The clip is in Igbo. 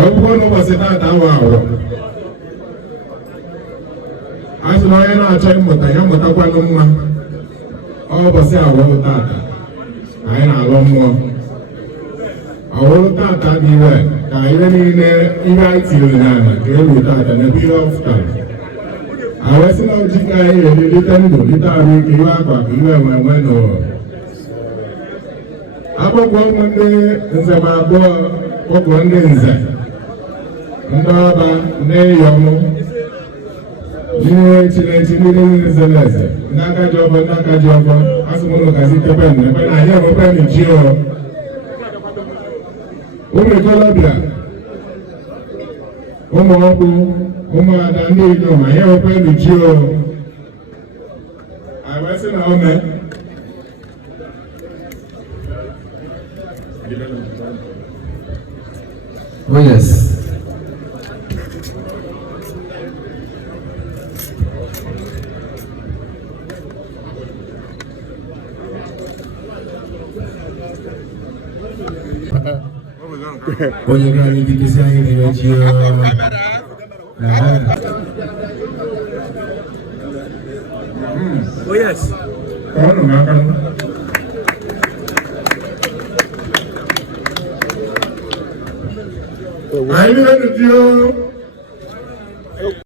Ọbụna ụbọchị tata ahụ asị na onye na-achọ ịmụta ya mụtakwanụ mma. Ụbọchị awụrụ tata anyị na-alụ mmụọ. Awụrụ tata dị ire ka ihe niile ihe anyị tinyere n'ala ka elu tata na ebe ọfụta. Awesị na oji ka anyị elite ndụ lite arụ ike ihe akwa ka ihe enwe n'ụwa. Agbagwo ụmụ ndị nze ma abụọ kpọkụrụ ndị nze, ndị ọba, ndị yọmụ, ndị chinechi, ndị nze na eze, ndị aka ji ọbọ, ndị aka ji ọbọ, asị m ụlọ gazi tepe nne, ebe na anyị enwepe nji o. Ụmụ ikolobịa, ụmụ ọkpụ, ụmụada, ndị inyom, anyị enwepe nji o. Anyị wee sị na ome. Oh yes. Onye ga-anyị dịkịsị anyị na-eji Oh yes. I need to do